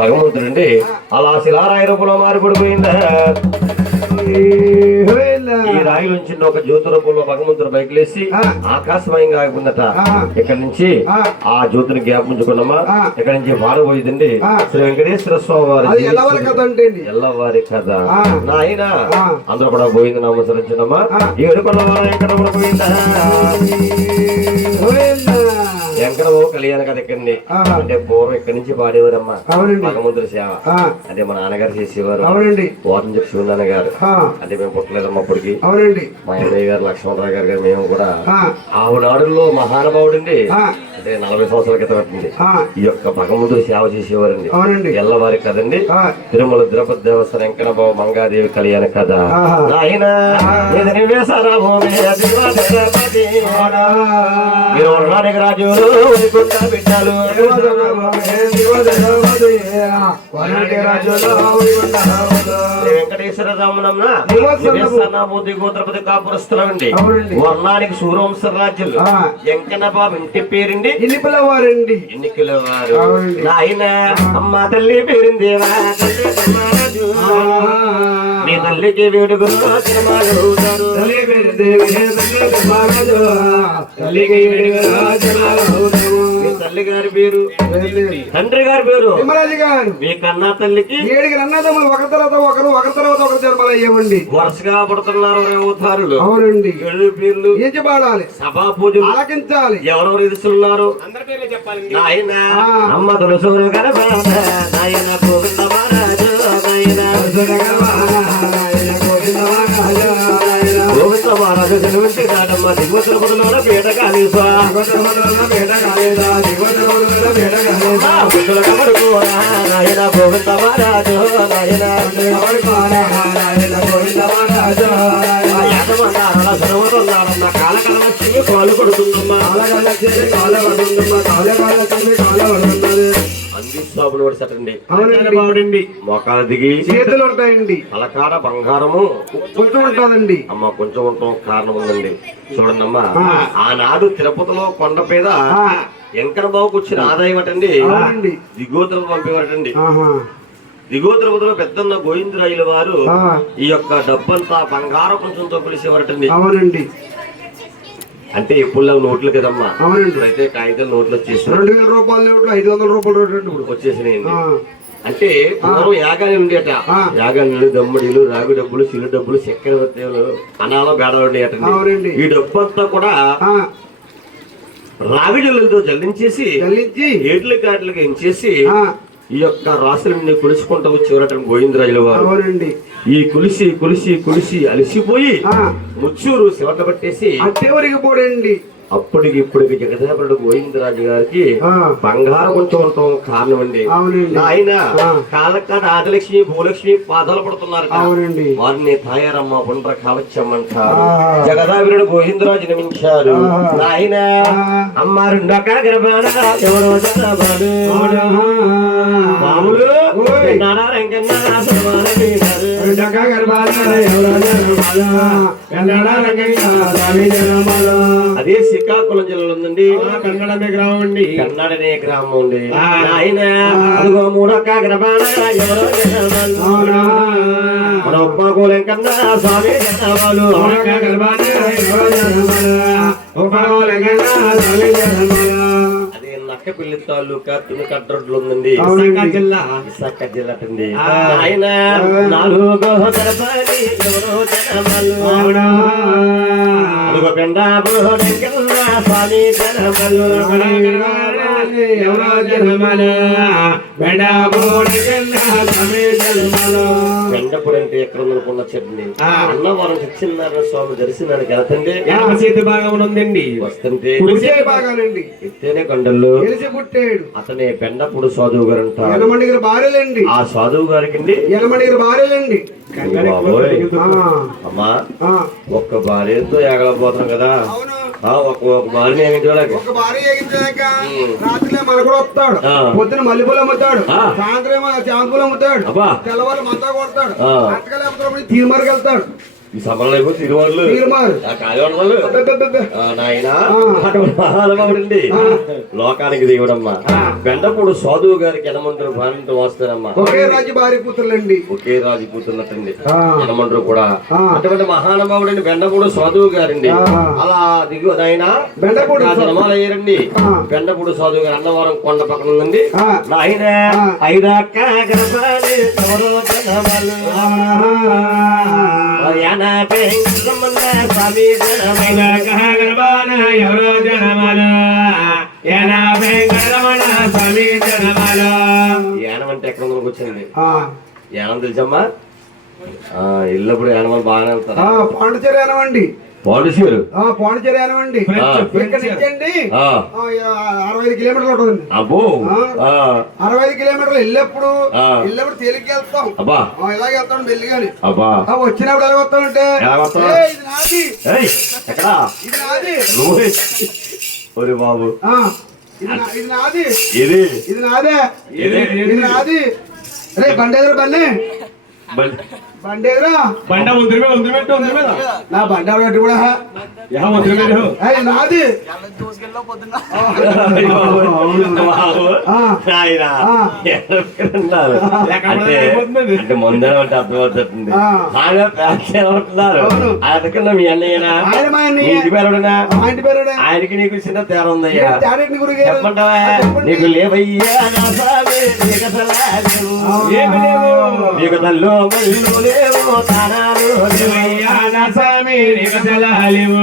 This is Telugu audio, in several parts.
భగవంతుడండి అలా శిలారాయి రూపంలో మారిపడిపోయిందా. ఈ రాయి నుంచి ఒక జ్యోతి రూపంలో భగవంతుడు బయటలేసి ఆకాశమయంగా ఉందట. ఇక్కడ నుంచి ఆ జ్యోతిని జ్ఞాపించుకున్నామా. ఇక్కడ నుంచి పాడబోయిందండి శ్రీ వెంకటేశ్వర స్వామి వారి ఎల్లవారి కథ. నాయన అందరూ కూడా పోయింది నమస్కరించినమ్మా. ఏడుకొండ ఎక్కడ పోయిందా వెంకటబాబు కళ్యాణ కథ ఎక్కడి అంటే పూర్వం ఇక్కడి నుంచి పాడేవారమ్మా భగవంతుడి సేవ. అంటే మా నాన్నగారు చేసేవారు. వారం చెప్పి శివనాన్న గారు అంటే మేము పుట్టలేదమ్మా అప్పటికి. మా అన్నయ్య గారు లక్ష్మణరావు గారు మేము కూడా ఆవునాడుల్లో మహానుభావుడండి. అంటే 40 సంవత్సరాల క్రితం పెట్టింది ఈ యొక్క భగవంతుడి సేవ చేసేవారండి. ఎల్లవారి కదండి. తిరుమల తిరుపతి దేవస్థానం వెంకటబాబు మంగాదేవి కళ్యాణ కథ. ఆయన రాజు బిడ్డలు వెంకటేశ్వర రామనామూర్తి గోత్రపతి కాపురస్తులండి. వర్ణానికి సూర్యవంశ రాజ్యులు వెంకన్న బాబు ఇంటి పేరండి ఎన్నికల వారండి. ఎన్నికల వారు ఆయన అమ్మ తల్లి పేరుందేవా నీ తల్లికి వేడుకలు తల్లి గారి పేరు తండ్రి గారి పేరు తిమ్మరాజు గారు. మీ కన్నా తల్లికి 7 అన్నదమ్ములు ఒక తర్వాత ఒకరు జన్మలయ్యేవండి. వరుసగా పడుతున్నారు అవతారులు. అవునండి. 7 పేర్లు పాడాలి. సభా పూజలు ఆలకించాలి. ఎవరెవరు ఎదుస్తున్నారు అందరి పేర్లు చెప్పాలి. ఆయన అమ్మ తులసూరు గారు నాయన గోవిందమహారాజు గోవిందమహారాజు జన్మించి కాదమ్మ దిగువతుల బదుల పేట కాళేశ్వర నాయన గోవిందమహారాజు నాయన సర్వతున్నాడమ్మ కాలకాల లక్ష్మి కాలు కొడుతుందమ్మా అందిస్తాబులు పడిసటండి. అవునండి. మోకాలు దిగి చేతులు ఉంటాయండి. తలకాడ బంగారము కొంచెం ఉంటుందండి. అమ్మ కొంచెం ఉంటాం కారణం ఉందండి. చూడండి అమ్మా ఆనాడు తిరుపతిలో కొండ మీద వెంకన్న బాబుకు వచ్చిన ఆదాయం అటండి దిగోత్రం పంపేవాటండి. దిగువ తిరుపతిలో పెద్దన్న గోవిందరాయుల వారు ఈ యొక్క డబ్బంతా బంగారం కొంచెంతో కొలిసేవారటండి. అవునండి. అంటే ఎప్పుడు నోట్లు కదమ్మా. అయితే కాగితాలు నోట్లు వచ్చేసి 2000 రూపాయల నోట్లు 500 రూపాయల నోట్లు వచ్చేసినాయండి. అంటే పూర్వం యాగాలు ఉండేట. యాగాలు దమ్ముడీలు రాగి డబ్బులు చిల్లు డబ్బులు చక్కెర వద్దలు అనాలో బేడాలు ఉండేట. ఈ డబ్బు అంతా కూడా రాగి జల్లులతో జల్లించేసి ఏట్ల కాట్లకి ఎంచేసి ఈ యొక్క రాసులన్నీ కొలుసుకుంటూ వచ్చేవారట గోవిందరాజుల వారు. ఈ కొలిసి కొలిసి కొలిసి అలసిపోయి ముచ్చూరు శివట పట్టేసి అట్టేవరికి పోడండి. అప్పటికి ఇప్పటికి జగదేవరుడు గోవిందరాజు గారికి బంగారం కొంచెం ఉండటం కారణం అండి. ఆయన కాలకాడ ఆదిలక్ష్మి భూలక్ష్మి పాదాలు పడుతున్నారు. వారిని తాయారమ్మ పుండ్ర కావచ్చమ్మంటారు. జగదావిరుడు గోవిందరాజు నమించారు. ఆయన అమ్మ రెండొక గర్భాన ఎవరో జగబాడు బాబులు అదే శ్రీకాకుళం జిల్లాలో ఉందండి. కన్నడమే గ్రామం అండి. కన్నడనే గ్రామం అండి. ఆయన అదిగో మూడొక్క గర్భాన ఎవరో మన ఉప్పగోళం కన్నా స్వామి జనాలు అదే నక్క పిల్లి తాలూకా తునికడ్రొడ్లు ఉందండి. విశాఖ జిల్లా అండి. ఆయన 4 గర్భాని ఎవరో జనాలు అదిగో పెండాబు స్వామి జనమలు పెండపుడు అంటే ఎక్కడ ఉందనుకున్న చెప్పండి. అన్నవరం సత్యనారాయణ స్వామి దర్శనానికి వెళ్తండి చేతి భాగం ఉందండి. వస్తుంటే ఎత్తేనే కొండల్లో అతనే పెండపుడు సాధువు గారు అంటారు. భార్యలండి. ఆ సాధువు గారికి భార్యలండి. అమ్మా ఒక్క భార్యతో ఎగలపోతాం కదా. ఒక భార్య ఒక భార్య రాత్రి మన కూడా వస్తాడు. పొద్దున మల్లెపూలు అమ్ముతాడు. సాయంత్రం చాంపులు అమ్ముతాడు. తెల్లవారు మంతా కొడతాడు. అట్టగా తీర్మార్కి వెళ్తాడు. ఈ సభలో అయిపోయి తిరువాళ్ళు కాళీవాళ్ళు నాయన మహానుభావుడండి లోకానికి దేవుడమ్మా బెండపూడు సాధువు గారికి యనమండ్రు భార్య వస్తారమ్మా ఒకే రాజు భార్య కూతుర్లండి ఒకే రాజు కూతుర్లటండి యనమండ్రు కూడా అటువంటి మహానుభావుడండి బెండపూడు సాధువు గారండి అలా దిగు నాయన బెండపూడు జనమాలు అయ్యారండి బెండపూడు సాధువు గారు అన్నవరం కొండ పక్కన ఉందండి నాయన ఐదాక గర్భాలు ఎవరో జనమాలు స్వామి యానం అంటే ఎక్కడ వచ్చింది యానం తెలుసమ్మా ఇల్లప్పుడు యానమాలు బాగానే వెళ్తారా పాండుచేరి యానమండి పాండుచేరు పాండుచేరి యానమండి ఇక్కడ నుంచి అండి 65 కిలోమీటర్లు ఉంటుందండి అబ్బో 65 కిలోమీటర్లు వెళ్ళినప్పుడు తేలిగ్గా వెళ్తాం ఇలాగే వెళ్తాం వెళ్ళిగాని వచ్చినప్పుడు ఎలా వస్తామంటే ఇది నాది ఇది నాది ఒరే బాబు ఇది నాది ఇది నాదే ఇది నాది అరే బండి ఎదురు బండి ఎదురా బండ నా బండి ఆవిడ కూడా నాది అంటే ముందర అంటే అర్థమవుతుంది అందుకన్నా మీ అన్నయ్యనా ఇంటి పేరుడనా ఆయనకి నీకు చిన్న తేడా ఉందయ్యా చెప్పంటావా నీకు లేవయ్యా నీకు తల్లు మల్లు లేవు తానాలు లేవయ్యా నా స్వామి నీకు సలహాలేవు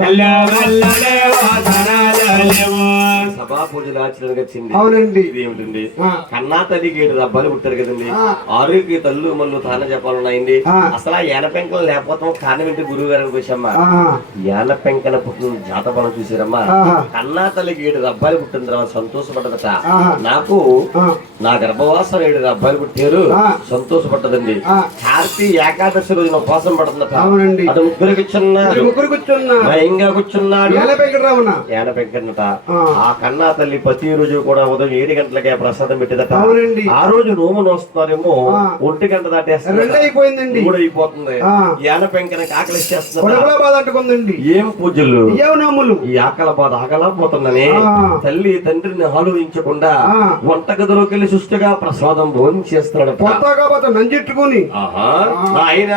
తల్లు మల్లు లేవు తానాలు లేవు సభా పూజలు ఆచరణకు వచ్చింది అవునండి ఇదేమిటండి కన్నా తల్లికి 7 రబ్బాలు పుట్టారు కదండి 6కి తల్లు మల్లు తాన చెప్పాలన్నాయండి అసలు ఆ ఏన పెంకలు లేకపోతే కారణం ఏంటి గురువు గారికి వచ్చామ్మా ఏన పెంకల పుట్టిన జాతబలం చూసారమ్మా కన్నా తల్లికి 7 రబ్బాలు పుట్టిన తర్వాత సంతోషపడ్డదట నాకు నా గర్భవాసం 7 రబ్బాలు పుట్టారు సంతోషపడ్డదండి కార్తీ ఏకాదశి రోజున ఉపవాసం పడుతుందట అది ముగ్గురికి భయంగా కూర్చున్నాడు ఏన పెంకన్నట ఆ కన్నా తల్లి ప్రతి రోజు కూడా ఉదయం 7 గంటలకే ప్రసాదం పెట్టేదట ఆ రోజు నోమును వస్తున్నారేమో 1 గంట దాటేస్తుంది 3 అయిపోతుంది ఏన పెంకన ఆకలి చేస్తుంది ఏం పూజలు ఈ ఆకలి బాధ ఆకలపోతుందని తల్లి తండ్రిని ఆలోచించకుండా వంటగదిలోకి వెళ్ళి సుష్టిగా ప్రసాదం భోజనం చేస్తున్నాడు నంచెట్టుకుని ఆయన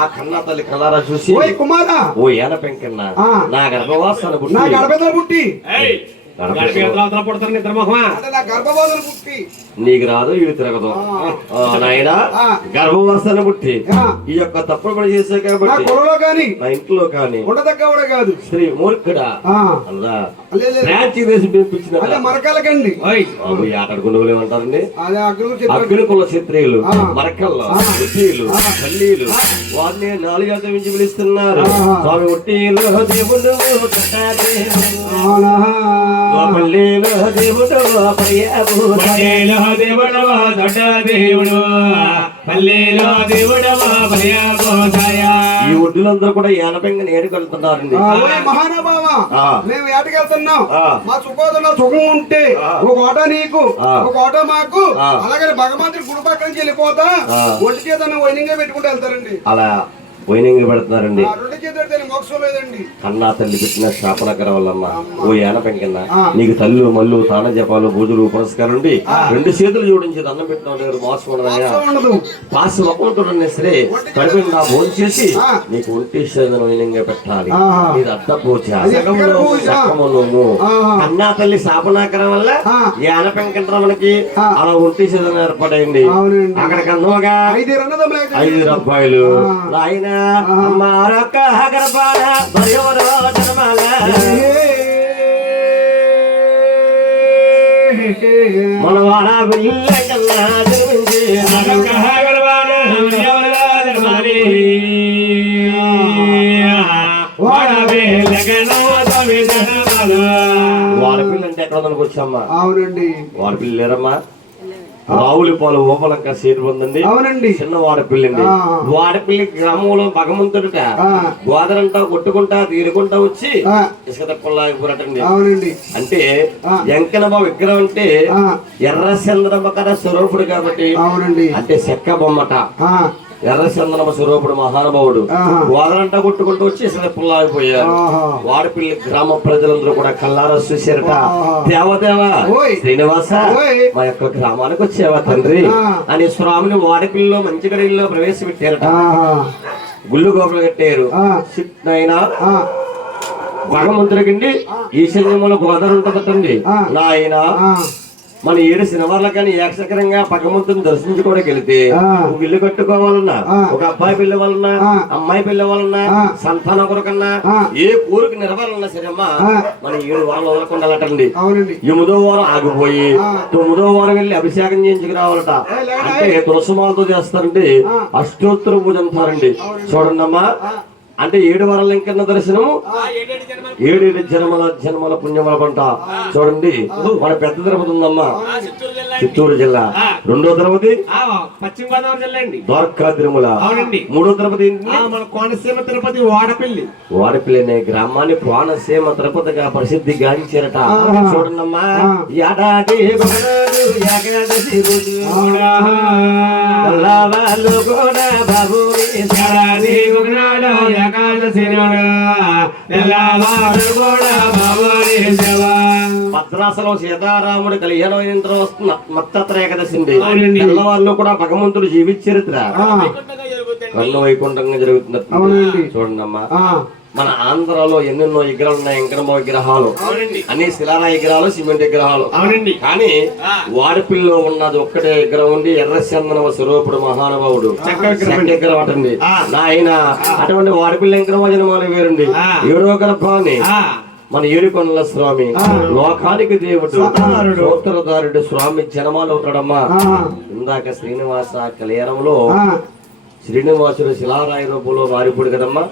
ఆ కన్నా తల్లి కలారా చూసి కుమారా ఓ ఏన పెంకన్న నా గర్భవాసన పుట్టి నీకు రాదు ఇవి తిరగదు నాయన గర్భవాసన పుట్టి ఈ యొక్క తప్పుడు పని చేసే కాబట్టి నా ఇంట్లో కానీ కాదు శ్రీ మూర్ఖుడా మరకాలకండి ఆటడుకుండవులు ఏమంటారండి అగ్నికుల క్షత్రియులు మరకల్లో పుట్టీలు పల్లీలు వారిని 4 గంటల నుంచి పిలుస్తున్నారు స్వామి ఉట్టీలు దేవుడు పల్లీలు దేవుడు దేవుడు దొడ్డ దేవుడు పల్లెలో దేవుడు ఈ ఒడ్డులందరూ కూడా ఏనపెంగని ఏడుకెళ్తున్నారండి మహానుభావ మేము ఏటకెళ్తున్నాం మా సుఖోదలో సుఖం ఉంటే ఒక ఓట నీకు ఒక ఓట మాకు అలాగే భగవంతుడి గుడి పక్క నుంచి వెళ్ళిపోతా ఒంటి చేత వైనింగ్ పెట్టుకుంటూ వెళ్తారండి అలా వైనింగ్ పెడుతున్నారండి లేదండి కన్నా తల్లి పెట్టిన శాపనకర వల్లమ్మ ఓ ఏన పెంకన్న నీకు తల్లు మల్లు తాన జపాలు పూజలు పురస్కారం ఉండి 2 చేతులు జోడించి దండం పెట్టిన మాసం ఉండదు పాస్ ఒక్కొక్కటి సరే కడుపుని నా భోజనం చేసి నీకు ఒంటి వైనింగ్ పెట్టాలి ఇది అద్దపోచ కన్నా తల్లి శాపనాకరం వల్ల ఏన పెంకంటారు మనకి అలా ఒంటి సేదనం ఏర్పడైంది అక్కడికి అందోగా 5 రూపాయలు ఆయన మరొక గర్భాల భయోరో జన్మల మనవాడ బిల్ల కన్నా జన్మించి మరొక గర్భాల భయోరో జన్మలి వాడ బిల్ల కన్నా జన్మించి వాడ పిల్ల అంటే ఎక్కడ మనకు వచ్చామ్మా అవునండి వాడ పిల్ల లేరమ్మా రావులి పాలు ఓపలంక సీటు ఉందండి అవునండి చిన్న వాడపిల్లండి వాడపిల్లి గ్రామంలో భగవంతుడుట గోదరంటా కొట్టుకుంటా తీరుకుంటా వచ్చి ఇసుక తప్పలాగిపోరటండి అవునండి అంటే వెంకన్నబాబు విగ్రహం అంటే ఎర్ర చంద్రమకర స్వరూపుడు కాబట్టి అవునండి అంటే చెక్క బొమ్మట ఎర్రచందనమ స్వరూపుడు మహానుభావుడు ఆహా. వాదనంట కొట్టుకుంటూ వచ్చి పుల్లాగిపోయారు. ఆహా. వాడపల్లి గ్రామ ప్రజలందరూ కూడా కల్లారా చూశారట. ఆహా. దేవదేవా ఓయ్. శ్రీనివాస ఓయ్. మా యొక్క గ్రామానికి వచ్చావా తండ్రి ఆ. అని స్వామిని వాడపల్లిలో మంచి గడిలో ప్రవేశపెట్టారట. ఆహా. గుళ్ళు గోపులు కట్టారు. ఆ. నైనా ఆ. భగవంతుడికి ఈశాన్యములో గోదావరి ఉంటుందటండి. ఆ. నాయన ఆ. మన 7 శనివారాలు కానీ ఏకచక్రంగా భగవంతుని దర్శించుకోవడానికి వెళితే ఆ. ఒక ఇల్లు కట్టుకోవాలన్నా, ఆ. ఒక అబ్బాయి పిల్లవాలన్నా, ఆ. అమ్మాయి పిల్లవాలన్నా, ఆ. సంతానం కొరకన్నా, ఆ. ఏ కోరిక నెరవేరాలన్నా సరే అమ్మా ఆ. మన 7 వారాలు వదలకుండాలటండి. అవునండి. 8వ వారం ఆగిపోయి ఆ. 9వ వారం వెళ్ళి అభిషేకం చేయించుకు రావాలట. అంటే తులసిమాలతో చేస్తారండి. ఆ. అష్టోత్తర పూజ అంటారండి. చూడండి అమ్మా, అంటే 7 వారాల ఇంకన్న దర్శనము 7 జన్మల పుణ్యముల పంట. చూడండి మన పెద్ద తిరుపతి ఉందమ్మా, చిత్తూరు జిల్లా. రెండో తిరుపతి పశ్చిమ గోదావరి జిల్లా అండి. ద్వారకా తిరుమల. అవునండి. మూడో తిరుపతి మన కోనసీమ తిరుపతి వాడపల్లి. వాడపల్లి అనే గ్రామాన్ని కోనసీమ తిరుపతిగా ప్రసిద్ధి గాంచారట. ఆహా. చూడండమ్మా, ఆ. ఏడాది ఒకనాడు ఏకాదశి రోజు వాళ్ళు కూడా బాబు ఏడాది ఒకనాడు ఏకాదశి నాడు తెల్లవారు కూడా బాబోని సేవ. భద్రాసనం సీతారాముడు కళ్యాణం అయిన తర్వాత వస్తున్న మత్తత్ర ఏకాదశి అండి. అవునండి. తెల్లవాళ్ళు కూడా భగవంతుడు జీవిత చరిత్ర ఆ. కన్ను వైకుంఠంగా జరుగుతున్నట్టు. అవునండి. చూడండి అమ్మా, ఆ. మన ఆంధ్రాలో ఎన్నెన్నో విగ్రహాలు ఉన్నాయి. ఇంకనమో విగ్రహాలు, అన్ని శిలారా విగ్రహాలు, సిమెంట్ విగ్రహాలు. అవునండి. కానీ వాడిపిల్లో ఉన్నది ఒక్కటే విగ్రహం ఉండి ఎర్రచందనమ స్వరూపుడు మహానుభావుడు చెక్క విగ్రహం అటండి. నాయన అటువంటి వాడిపిల్ల విగ్రహం జనమాలు వేరండి. 7వ గర్భాన్ని మన ఏడుకొండల స్వామి, లోకానికి దేవుడు, సూత్రధారుడు స్వామి జనమాలు అవుతాడమ్మా. ఇందాక శ్రీనివాస కళ్యాణంలో శ్రీనివాసుడు శిలారాయి రూపంలో మారిపోడు కదమ్మా.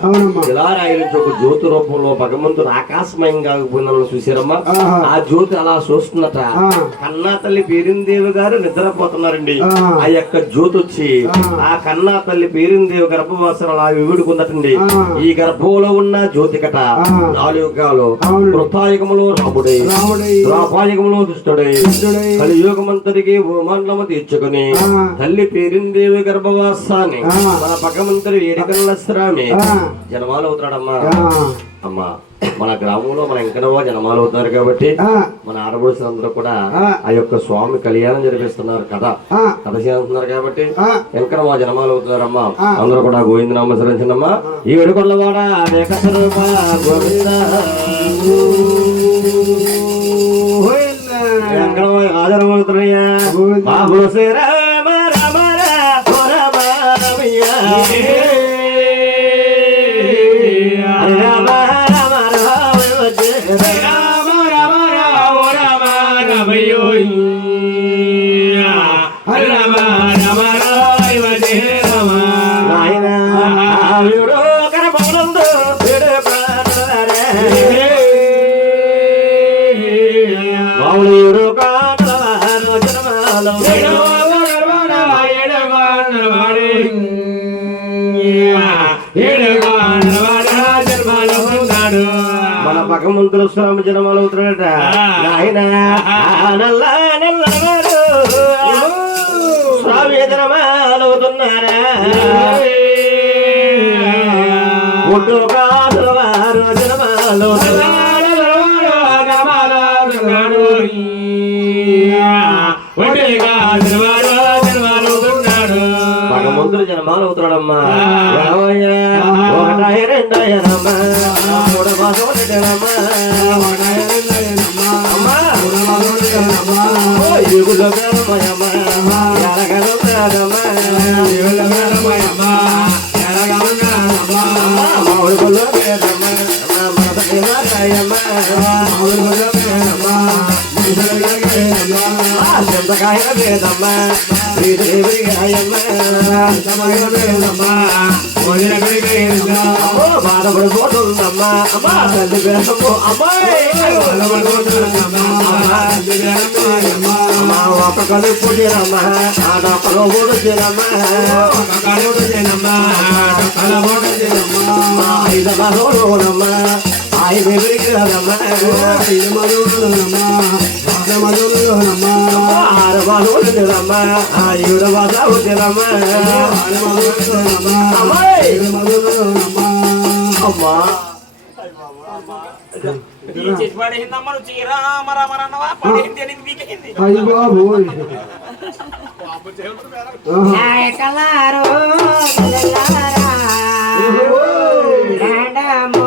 శిలారాయి నుంచి ఒక జ్యోతి రూపంలో భగవంతుడు ఆకాశమయంగా ఆగిపోయిందని చూసారమ్మా. ఆ జ్యోతి అలా చూస్తున్నట. కన్నా తల్లి పేరిందేవి గారు నిద్రపోతున్నారండి. ఆ యొక్క జ్యోతి వచ్చి ఆ కన్నా తల్లి పేరిందేవి గర్భవాసన అలా విడుకుందటండి. ఈ గర్భంలో ఉన్న జ్యోతి కట 4 యుగాలు కృతాయుగములో రాముడై, ద్వాపాయుగములో దుష్టుడై, కలియుగమంతరికి భూమండలము తీర్చుకుని తల్లి పేరిందేవి గర్భవాసాన్ని మన భగవంతుడు ఏడుకొండల స్వామి జనమాలు అవుతాడమ్మా. అమ్మా, మన గ్రామంలో మన ఎంకనవా జనమాలు అవుతారు కాబట్టి మన ఆడబడుచులందరూ కూడా ఆ యొక్క స్వామి కళ్యాణం జరిపిస్తున్నారు కదా, కథ చేస్తున్నారు కాబట్టి ఎంకనవా జనమాలు అవుతున్నారమ్మా. అందరూ కూడా గోవిందనామ సరించండమ్మా. ఈ ఏడుకొండలవాడ ఎంకనవా రాజరమవుతున్నాయ్యా. బాబు శ్రీరామ రామ మన భగవంతుడు స్వామి జనమాలు అవుతున్నాడట. ఆయన స్వామి జనమాలు అవుతున్నారా. వారు జనమాలు భగవంతుడు జనమాలు అవుతున్నాడమ్మా. ఒకటాయ రెండాయనమ్మా, బాధపడిపోతుందమ్మా. అమ్మా తల్లి పేరమ్మో అమ్మాయి ఒక కలు పుట్టినమ్మా, ఆడొక్కలో పుడుతున్నమ్మా, 5 రోజులమ్మా, ఆయన ఎదురుగానమ్మా ఐదు మధువులోనమ్మా రాధ మధువులోనమ్మా ఆరు బాధ ఉంటుందమ్మా ఆ ఏడు బాధ ఉంటుందమ్మా ఆరు మధువులోనమ్మా అమ్మాయి ఐదు మధువులోనమ్మా అమ్మా అయ్య బాబోయ్ నాయకలారో పిల్లలారా, దండము